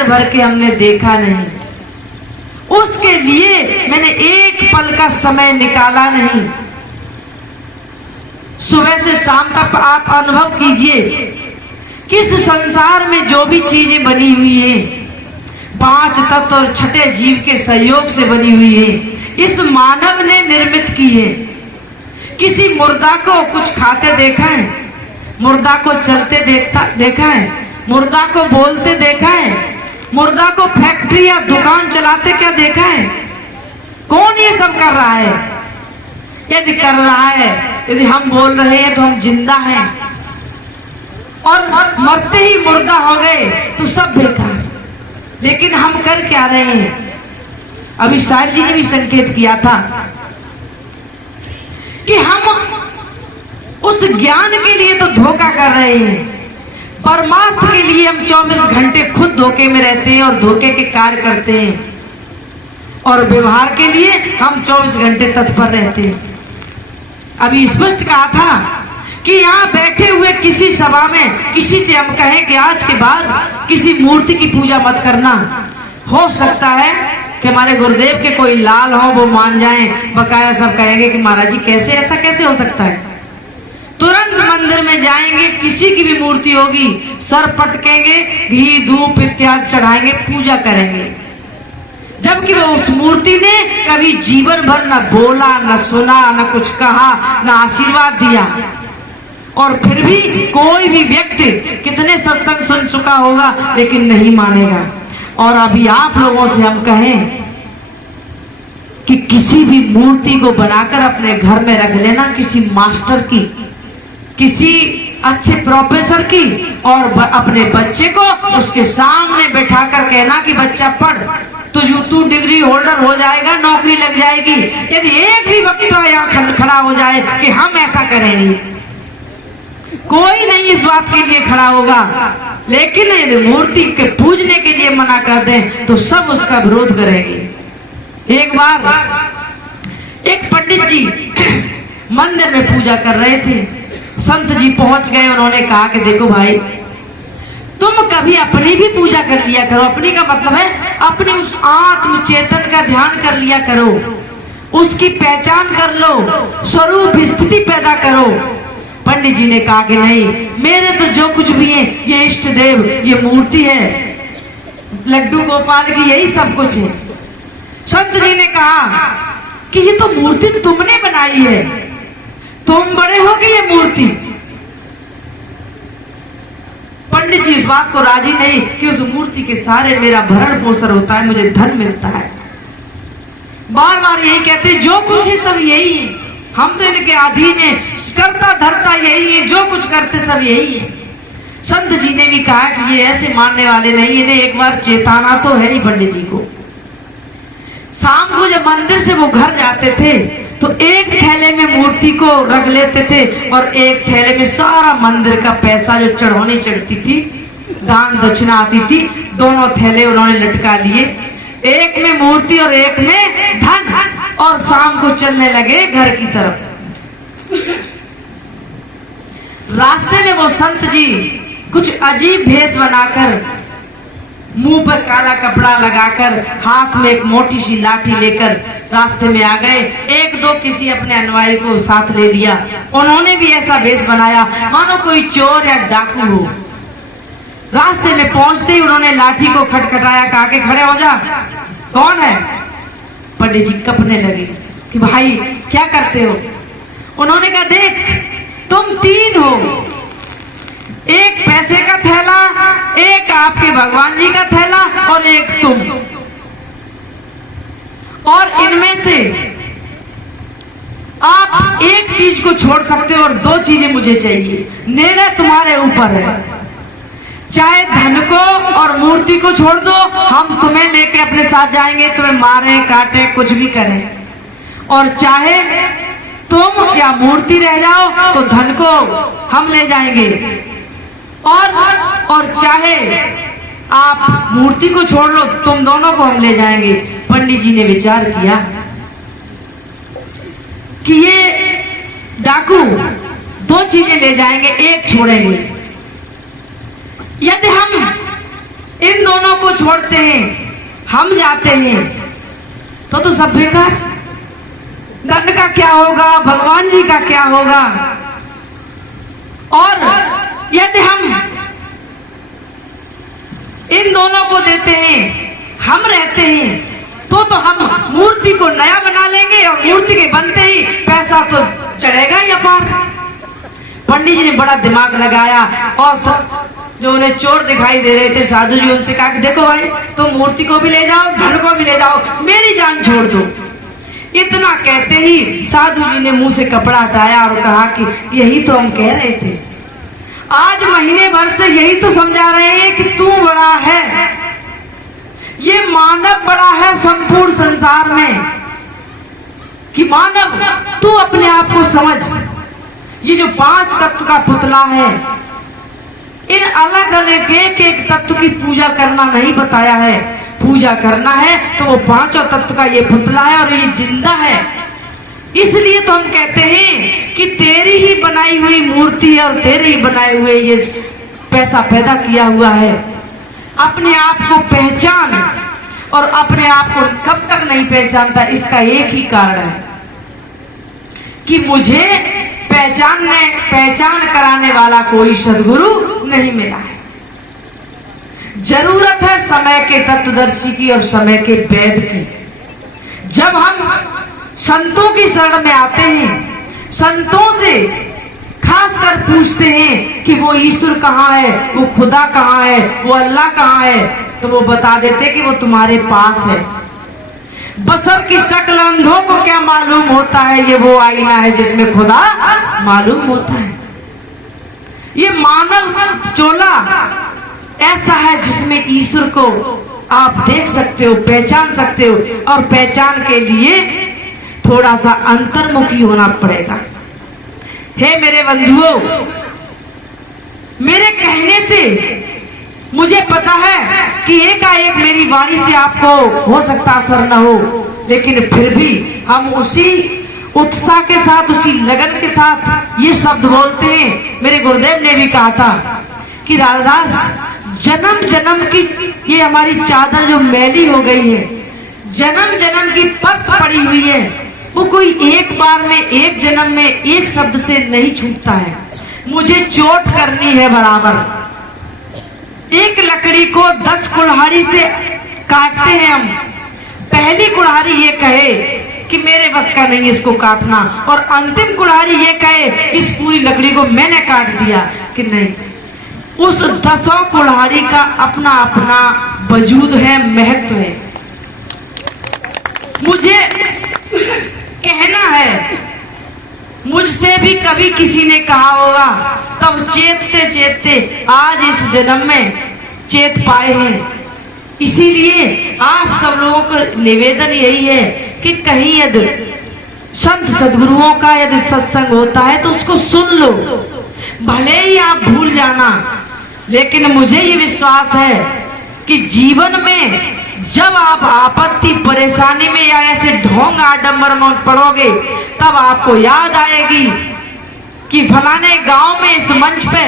नजर भर के हमने देखा नहीं, उसके लिए मैंने एक पल का समय निकाला नहीं। सुबह से शाम तक आप अनुभव कीजिए किस संसार में जो भी चीजें बनी हुई है, 5 तत्व और छठे जीव के सहयोग से बनी हुई है, इस मानव ने निर्मित की है। किसी मुर्दा को कुछ खाते देखा है? मुर्दा को चलते देखा है? मुर्दा को बोलते देखा है? मुर्दा को फैक्ट्री या दुकान चलाते क्या देखा है? कौन ये सब कर रहा है? यदि कर रहा है, यदि हम बोल रहे हैं तो हम जिंदा हैं, और मरते ही मुर्दा हो गए तो सब बेकार। लेकिन हम कर क्या रहे हैं? अभी शायद जी ने भी संकेत किया था कि हम उस ज्ञान के लिए तो धोखा कर रहे हैं, परमार्थ के लिए हम 24 घंटे खुद धोखे में रहते हैं और धोखे के कार्य करते हैं, और व्यवहार के लिए हम 24 घंटे तत्पर रहते हैं। अभी स्पष्ट कहा था कि यहाँ बैठे हुए किसी सभा में किसी से हम कहें कि आज के बाद किसी मूर्ति की पूजा मत करना, हो सकता है कि हमारे गुरुदेव के कोई लाल हो वो मान जाएं, बकाया सब कहेंगे कि महाराज जी कैसे, ऐसा कैसे हो सकता है। तुरंत मंदिर में जाएंगे, किसी की भी मूर्ति होगी, सर पटकेंगे, घी धूप इत्यादि चढ़ाएंगे, पूजा करेंगे, जबकि वो उस मूर्ति ने कभी जीवन भर न बोला, न सुना, न कुछ कहा, न आशीर्वाद दिया। और फिर भी कोई भी व्यक्ति कितने सत्संग सुन चुका होगा लेकिन नहीं मानेगा। और अभी आप लोगों से हम कहें कि किसी भी मूर्ति को बनाकर अपने घर में रख लेना, किसी मास्टर की, किसी अच्छे प्रोफेसर की, और अपने बच्चे को उसके सामने बैठाकर कहना कि बच्चा पढ़, तो तू डिग्री होल्डर हो जाएगा, नौकरी लग जाएगी। यदि एक भी वक्ता यहाँ खड़ा हो जाए कि हम ऐसा करेंगे, कोई नहीं इस बात के लिए खड़ा होगा। लेकिन यदि मूर्ति के पूजने के लिए मना कर दें तो सब उसका विरोध करेंगे। एक बार एक पंडित जी मंदिर में पूजा कर रहे थे, संत जी पहुंच गए, उन्होंने कहा कि देखो भाई, तुम कभी अपनी भी पूजा कर लिया करो। अपनी का मतलब है अपने उस आत्म चेतन का ध्यान कर लिया करो, उसकी पहचान कर लो, स्वरूप स्थिति पैदा करो। पंडित जी ने कहा कि नहीं, मेरे तो जो कुछ भी है ये इष्ट देव, ये मूर्ति है, लड्डू गोपाल की यही सब कुछ है। संत जी ने कहा कि ये तो मूर्ति तुमने बनाई है, तुम बड़े हो कि ये मूर्ति। पंडित जी इस बात को राजी नहीं कि उस मूर्ति के सारे मेरा भरण पोषण होता है, मुझे धन मिलता है। बार बार यही कहते, जो कुछ है सब यही है, हम तो इनके अधीन है, करता धरता यही है, जो कुछ करते सब यही है। संत जी ने भी कहा कि ये ऐसे मानने वाले नहीं, इन्हें एक बार चेताना तो है ही पंडित जी को। शाम को जब मंदिर से वो घर जाते थे तो एक थैले में मूर्ति को रख लेते थे और एक थैले में सारा मंदिर का पैसा जो चढ़ाने चढ़ती थी, दान दक्षिणा आती थी, दोनों थैले उन्होंने लटका लिए, एक में मूर्ति और एक में धन, और शाम को चलने लगे घर की तरफ। रास्ते में वो संत जी कुछ अजीब भेष बनाकर, मुंह पर काला कपड़ा लगाकर, हाथ में एक मोटी सी लाठी लेकर रास्ते में आ गए। एक दो किसी अपने अनुयायी को साथ ले लिया, उन्होंने भी ऐसा भेष बनाया मानो कोई चोर या डाकू हो। रास्ते में पहुंचते ही उन्होंने लाठी को खटखटाया, कहा के खड़े हो जा, कौन है? पंडित जी कपने लगे कि भाई क्या करते हो? उन्होंने कहा देख, तुम 3 हो, एक पैसे का थैला, एक आपके भगवान जी का थैला और एक तुम, और इनमें से आप एक चीज को छोड़ सकते हो और 2 चीजें मुझे चाहिए। निर्णय तुम्हारे ऊपर है, चाहे धन को और मूर्ति को छोड़ दो, हम तुम्हें लेके अपने साथ जाएंगे, तुम्हें मारे काटे कुछ भी करें, और चाहे तुम या मूर्ति रह जाओ तो धन को हम ले जाएंगे, और चाहे आप मूर्ति को छोड़ लो, तुम दोनों को हम ले जाएंगे। पंडित जी ने विचार किया कि ये डाकू 2 चीजें ले जाएंगे, एक छोड़ेंगे। यदि हम इन दोनों को छोड़ते हैं, हम जाते हैं तो सब बेकार। दंड का क्या होगा, भगवान जी का क्या होगा? और यदि हम इन दोनों को देते हैं, हम रहते हैं, तो हम मूर्ति को नया बना लेंगे और मूर्ति के बनते ही पैसा तो चढ़ेगा ही अपार। पंडित जी ने बड़ा दिमाग लगाया और जो उन्हें चोर दिखाई दे रहे थे साधु जी, उनसे कहा कि देखो भाई, तुम मूर्ति को भी ले जाओ, धन को भी ले जाओ, मेरी जान छोड़ दो। इतना कहते ही साधु जी ने मुंह से कपड़ा हटाया और कहा कि यही तो हम कह रहे थे, आज महीने भर से यही तो समझा रहे हैं कि तू बड़ा है, ये मानव बड़ा है संपूर्ण संसार में, कि मानव तू अपने आप को समझ। ये जो 5 तत्व का पुतला है, इन अलग अलग एक एक तत्व की पूजा करना नहीं बताया है। पूजा करना है तो वो 5 तत्व का ये पुतला है और ये जिंदा है। इसलिए तो हम कहते हैं कि तेरी ही बनाई हुई मूर्ति है और तेरे ही बनाए हुए ये पैसा पैदा किया हुआ है। अपने आप को पहचान, और अपने आप को कब तक नहीं पहचानता, इसका एक ही कारण है कि मुझे पहचान कराने वाला कोई सदगुरु नहीं मिला है। जरूरत है समय के तत्वदर्शी की और समय के वेद की। जब हम संतों की शरण में आते हैं, संतों से खासकर पूछते हैं कि वो ईश्वर कहाँ है, वो खुदा कहाँ है, वो अल्लाह कहाँ है, तो वो बता देते कि वो तुम्हारे पास है। बसर की शक्ल अंधों को क्या मालूम होता है, ये वो आईना है जिसमें खुदा मालूम होता है। ये मानव चोला ऐसा है जिसमें ईश्वर को आप देख सकते हो, पहचान सकते हो, और पहचान के लिए थोड़ा सा अंतर्मुखी होना पड़ेगा। हे मेरे बंधुओं, मेरे कहने से मुझे पता है कि एकाएक मेरी वाणी से आपको हो सकता असर न हो, लेकिन फिर भी हम उसी उत्साह के साथ, उसी लगन के साथ ये शब्द बोलते हैं। मेरे गुरुदेव ने भी कहा था कि रामदास, जन्म जन्म की ये हमारी चादर जो मैली हो गई है, जन्म जन्म की परत पड़ी हुई है, वो कोई एक बार में, एक जन्म में, एक शब्द से नहीं छूटता है। मुझे चोट करनी है बराबर। एक लकड़ी को 10 कुल्हाड़ी से काटते हैं हम। पहली कुल्हाड़ी ये कहे कि मेरे बस का नहीं इसको काटना, और अंतिम कुल्हाड़ी ये कहे इस पूरी लकड़ी को मैंने काट दिया, कि नहीं, उस 10 कुल्हाड़ी का अपना अपना वजूद है, महत्व है। मुझे कहना है, मुझसे भी कभी किसी ने कहा होगा, तब चेतते चेतते आज इस जन्म में चेत पाए हैं। इसीलिए आप सब लोगों का निवेदन यही है कि कहीं यदि संत सदगुरुओं का यदि सत्संग होता है तो उसको सुन लो, भले ही आप भूल जाना, लेकिन मुझे ये विश्वास है कि जीवन में जब आप आपत्ति परेशानी में या ऐसे ढोंग आडंबर में पड़ोगे, तब आपको याद आएगी कि फलाने गांव में इस मंच पे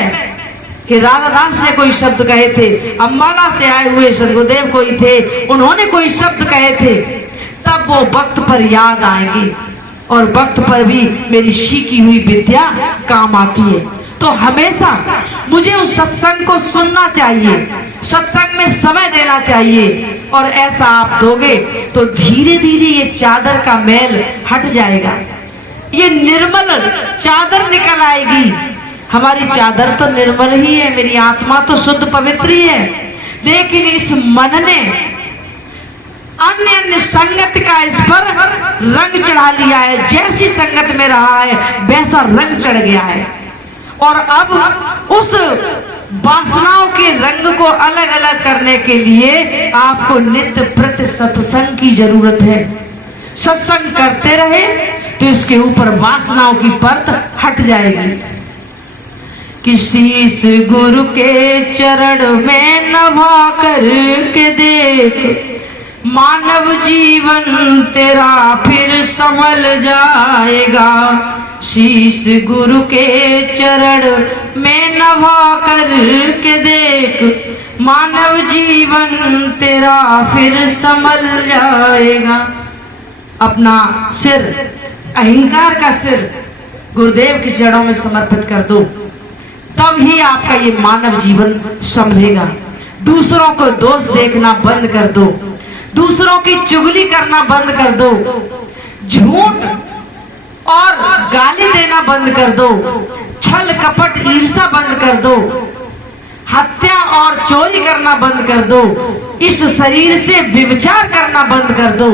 कि राधादास से कोई शब्द कहे थे, अम्बाला से आए हुए सदगुरुदेव कोई थे, उन्होंने कोई शब्द कहे थे। तब वो वक्त पर याद आएंगी, और वक्त पर भी मेरी सीखी हुई विद्या काम आती है। तो हमेशा मुझे उस सत्संग को सुनना चाहिए, सत्संग में समय देना चाहिए, और ऐसा आप दोगे तो धीरे धीरे ये चादर का मैल हट जाएगा, ये निर्मल चादर निकल आएगी। हमारी चादर तो निर्मल ही है, मेरी आत्मा तो शुद्ध पवित्र ही है, लेकिन इस मन ने अन्य अन्य संगत का इस पर रंग चढ़ा लिया है। जैसी संगत में रहा है वैसा रंग चढ़ गया है, और अब उस वासनाओं के रंग को अलग अलग करने के लिए आपको नित्य प्रति सत्संग की जरूरत है। सत्संग करते रहे तो इसके ऊपर वासनाओं की परत हट जाएगी। कि शीश गुरु के चरण में नभा कर के देख, मानव जीवन तेरा फिर संभल जाएगा। शीश गुरु के चरण में नभा कर के देख, मानव जीवन तेरा फिर संभल जाएगा। अपना सिर, अहंकार का सिर गुरुदेव के चरणों में समर्पित कर दो, तब ही आपका ये मानव जीवन संभलेगा। दूसरों को दोष देखना बंद कर दो, दूसरों की चुगली करना बंद कर दो, झूठ और गाली देना बंद कर दो, छल कपट ईर्ष्या बंद कर दो, हत्या और चोरी करना बंद कर दो, इस शरीर से व्यभिचार करना बंद कर दो।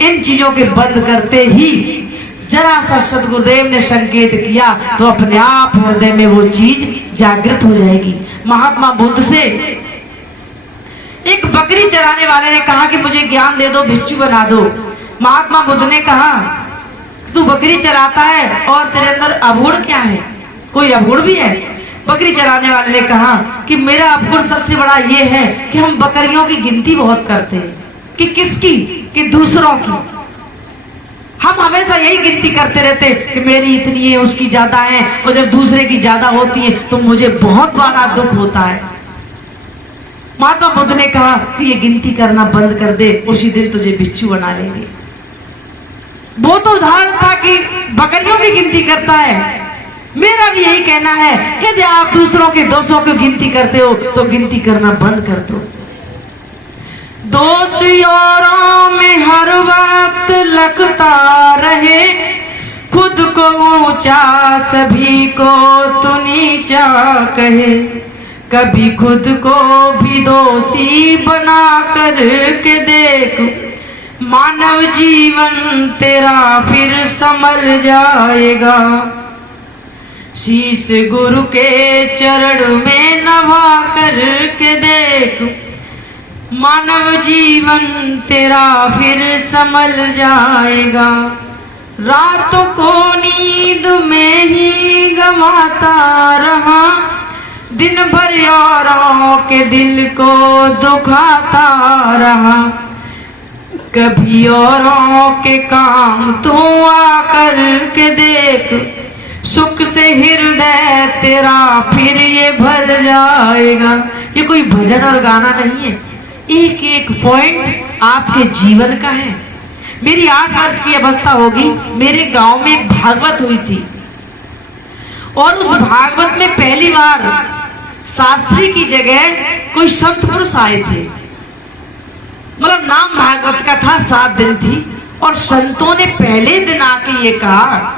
इन चीजों के बंद करते ही जरा सा सद्गुरुदेव ने संकेत किया तो अपने आप हृदय में वो चीज जागृत हो जाएगी। महात्मा बुद्ध से एक बकरी चराने वाले ने कहा कि मुझे ज्ञान दे दो, भिक्षु बना दो। महात्मा बुद्ध ने कहा तू बकरी चराता है और तेरे अंदर अवगुण क्या है? कोई अवगुण भी है? बकरी चराने वाले ने कहा कि मेरा अवगुण सबसे बड़ा ये है कि हम बकरियों की गिनती बहुत करते हैं। कि किसकी? कि दूसरों की। हम हमेशा यही गिनती करते रहते कि मेरी इतनी है, उसकी ज्यादा है, और जब दूसरे की ज्यादा होती है तो मुझे बहुत बड़ा दुख होता है। महात्मा बुद्ध ने कहा कि ये गिनती करना बंद कर दे, उसी दिन तुझे भिक्षु बना लेंगे। वो तो उदाहरण था कि बकरियों की गिनती करता है। मेरा भी यही कहना है कि यदि आप दूसरों के दोषों की गिनती करते हो तो गिनती करना बंद कर दो। दोष औरों में हर वक्त लगता रहे, खुद को ऊंचा सभी को तू नीचा कहे। कभी खुद को भी दोषी बना कर के देख, मानव जीवन तेरा फिर संभल जाएगा। शीश गुरु के चरण में नवा कर के देख, मानव जीवन तेरा फिर संभल जाएगा। रातों को नींद में ही गवाता रहा, दिन भर औरों के दिल को दुखाता रहा। कभी औरों के काम तू आकर के देख, सुख से हृदय तेरा फिर ये भर जाएगा। ये कोई भजन और गाना नहीं है, एक एक पॉइंट आपके जीवन का है। मेरी 8 वर्ष की अवस्था होगी, मेरे गांव में एक भागवत हुई थी और उस भागवत में पहली बार शास्त्री की जगह कोई संत पुरुष आए थे। मतलब नाम भागवत का था, 7 दिन थी, और संतों ने पहले दिन आके ये कहा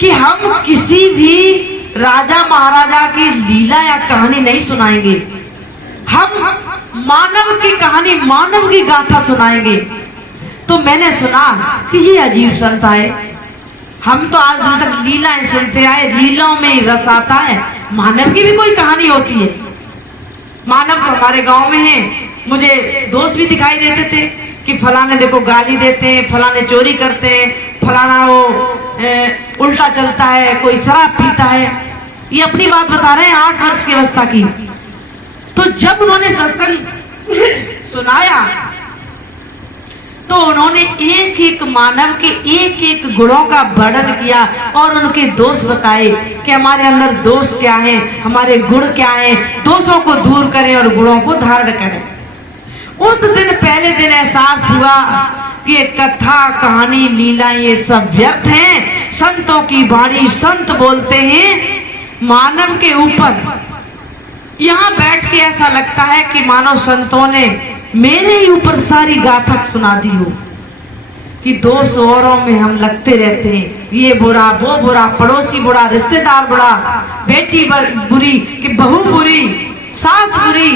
कि हम किसी भी राजा महाराजा की लीला या कहानी नहीं सुनाएंगे, हम मानव की कहानी, मानव की गाथा सुनाएंगे। तो मैंने सुना कि ये अजीब संत आए, हम तो आज दिन तक लीलाएं सुनते आए, लीलाओं में ही रस आता है, मानव की भी कोई कहानी होती है। मानव तो हमारे गांव में है, मुझे दोस्त भी दिखाई देते थे कि फलाने देखो गाली देते हैं, फलाने चोरी करते हैं, फलाना वो उल्टा चलता है, कोई शराब पीता है। ये अपनी बात बता रहे हैं 8 वर्ष की अवस्था की। तो जब उन्होंने सत्संग सुनाया तो उन्होंने एक एक मानव के एक एक गुणों का वर्णन किया और उनके दोष बताए कि हमारे अंदर दोष क्या है, हमारे गुण क्या है। दोषों को दूर करें और गुणों को धारण करें। उस दिन पहले दिन एहसास हुआ कि ये कथा कहानी लीला ये सब व्यर्थ हैं। संतों की वाणी, संत बोलते हैं मानव के ऊपर। यहाँ बैठ के ऐसा लगता है कि मानव संतों ने मेरे ही ऊपर सारी गाथा सुना दी हो कि दोष औरों में हम लगते रहते हैं, ये बुरा वो बुरा, पड़ोसी बुरा, रिश्तेदार बुरा, बेटी बुरी कि बहू बुरी, सास बुरी,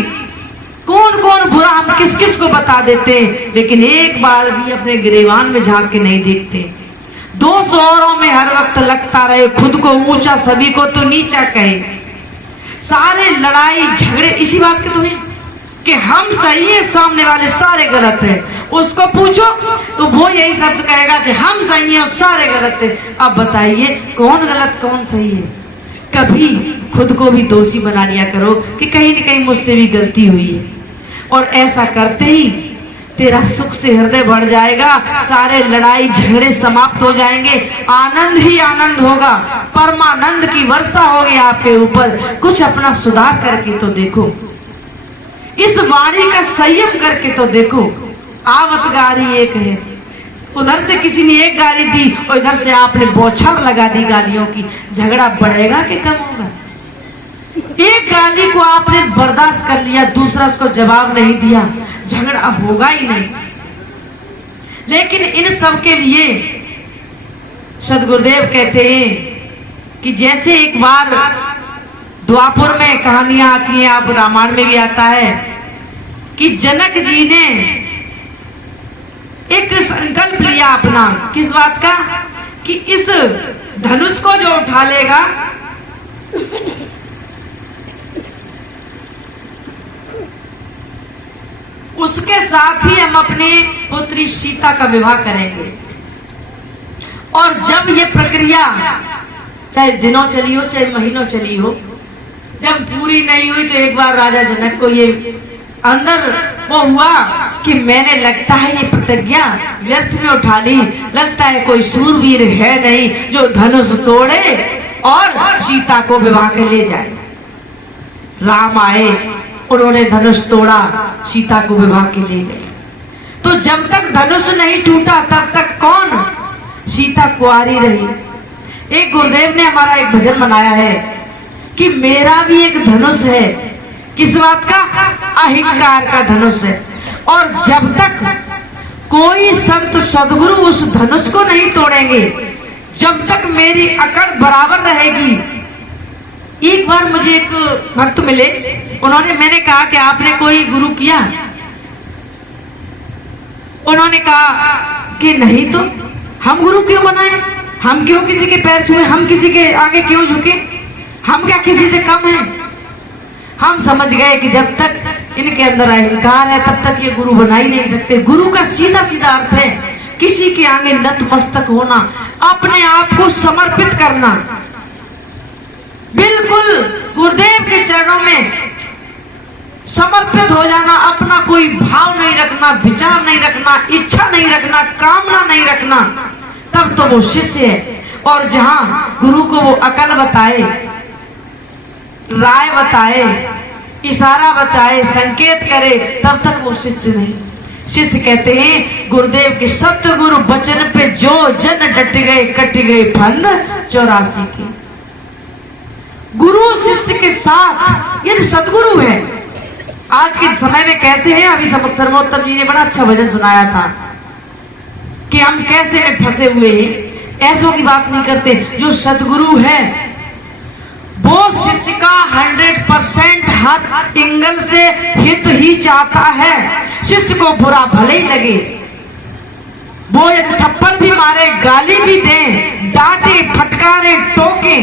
कौन कौन बुरा हम किस किस को बता देते हैं, लेकिन एक बार भी अपने गिरेबान में झांक के नहीं देखते। दोष औरों में हर वक्त लगता रहे, खुद को ऊंचा सभी को तो नीचा कहे। सारे लड़ाई झगड़े इसी बात के तो है कि हम सही है, सामने वाले सारे गलत है। उसको पूछो तो वो यही शब्द कहेगा कि हम सही है और सारे गलत है। अब बताइए कौन गलत कौन सही है? कभी खुद को भी दोषी बना लिया करो कि कहीं न कहीं मुझसे भी गलती हुई है, और ऐसा करते ही तेरा सुख से हृदय बढ़ जाएगा, सारे लड़ाई झगड़े समाप्त हो जाएंगे, आनंद ही आनंद होगा, परमानंद की वर्षा होगी आपके ऊपर। कुछ अपना सुधार करके तो देखो। इस वाणी का संयम करके तो देखो, आवत गारी एक है, उधर से किसी ने एक गाली दी और इधर से आपने बौछार लगा दी गालियों की, झगड़ा बढ़ेगा कि कम होगा? एक गाली को आपने बर्दाश्त कर लिया, दूसरा उसको जवाब नहीं दिया, झगड़ा होगा ही नहीं। लेकिन इन सब के लिए सदगुरुदेव कहते हैं कि जैसे एक बार द्वापर में कहानियां आती हैं, आप रामायण में भी आता है कि जनक जी ने एक संकल्प लिया अपना, किस बात का? कि इस धनुष को जो उठा लेगा उसके साथ ही हम अपनी पुत्री सीता का विवाह करेंगे। और जब ये प्रक्रिया चाहे दिनों चली हो चाहे महीनों चली हो, जब पूरी नहीं हुई तो एक बार राजा जनक को ये अंदर वो हुआ कि मैंने लगता है ये प्रतिज्ञा व्यर्थ में उठा ली, लगता है कोई सूरवीर है नहीं जो धनुष तोड़े और सीता को विवाह कर ले जाए। राम आए, उन्होंने धनुष तोड़ा, सीता को विवाह के ले गए। तो जब तक धनुष नहीं टूटा तब तक कौन? सीता कुंवारी रही। एक गुरुदेव ने हमारा एक भजन बनाया है कि मेरा भी एक धनुष है, किस बात का? अहंकार का धनुष है। और जब तक कोई संत सदगुरु उस धनुष को नहीं तोड़ेंगे, जब तक मेरी अकड़ बराबर रहेगी। एक बार मुझे एक भक्त मिले, मैंने कहा कि आपने कोई गुरु किया? उन्होंने कहा कि नहीं, तो हम गुरु क्यों बनाए? हम क्यों किसी के पैर छुए? हम किसी के आगे क्यों झुके? हम क्या किसी से कम हैं? हम समझ गए कि जब तक इनके अंदर अहंकार है तब तक ये गुरु बना ही नहीं सकते। गुरु का सीधा सीधा अर्थ है किसी के आगे नतमस्तक होना, अपने आप को समर्पित करना, बिल्कुल गुरुदेव के चरणों में समर्पित हो जाना, अपना कोई भाव नहीं रखना, विचार नहीं रखना, इच्छा नहीं रखना, कामना नहीं रखना, तब तो वो शिष्य है। और जहां गुरु को वो अकल बताए, राय बताए, इशारा बताए, संकेत करे, तब तक वो शिष्य नहीं। शिष्य कहते हैं गुरुदेव के सत्य गुरु वचन पे जो जन डट गए, कट गए फल 84 के। गुरु शिष्य के साथ ये सदगुरु है। आज के समय में कैसे हैं? अभी सर्वोत्तम जी ने बड़ा अच्छा भजन सुनाया था कि हम कैसे में फंसे हुए हैं। ऐसों की बात नहीं करते। जो सदगुरु है वो शिष्य का 100% हर एंगल से हित ही चाहता है। शिष्य को बुरा भले ही लगे, वो एक थप्पड़ भी मारे, गाली भी दे, डांटे, फटकारे, टोके,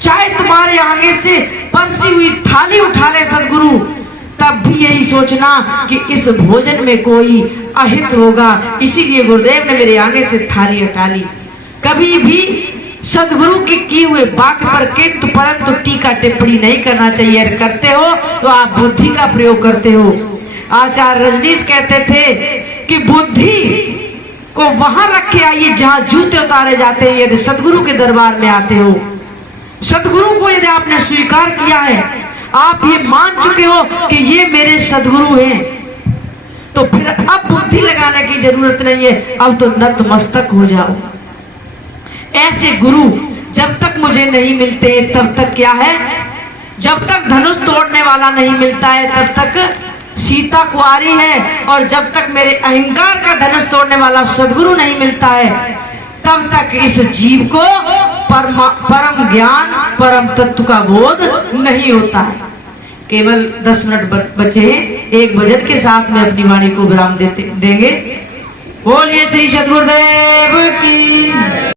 चाहे तुम्हारे आगे से परसी हुई थाली उठा ले सदगुरु, तब भी यही सोचना कि इस भोजन में कोई अहित होगा, इसीलिए गुरुदेव ने मेरे आगे से थाली हटा ली। कभी भी सदगुरु की हुए वाक्य पर किंतु परंतु टीका टिप्पणी नहीं करना चाहिए। अगर करते हो तो आप बुद्धि का प्रयोग करते हो। आचार्य रजनीश कहते थे कि बुद्धि को वहां रख के आइए जहां जूते उतारे जाते हैं। यदि सदगुरु के दरबार में आते हो, सदगुरु को यदि आपने स्वीकार किया है, आप ये मान चुके हो कि ये मेरे सदगुरु हैं, तो फिर अब बुद्धि लगाने की जरूरत नहीं है, अब तो नतमस्तक हो जाओ। ऐसे गुरु जब तक मुझे नहीं मिलते तब तक क्या है? जब तक धनुष तोड़ने वाला नहीं मिलता है तब तक सीता कुंवारी है, और जब तक मेरे अहंकार का धनुष तोड़ने वाला सदगुरु नहीं मिलता है तब तक इस जीव को परम ज्ञान, परम तत्व का बोध नहीं होता है। केवल 10 मिनट बचे हैं। एक भजन के साथ में अपनी वाणी को विराम देंगे। बोलिए श्री सदगुरुदेव की।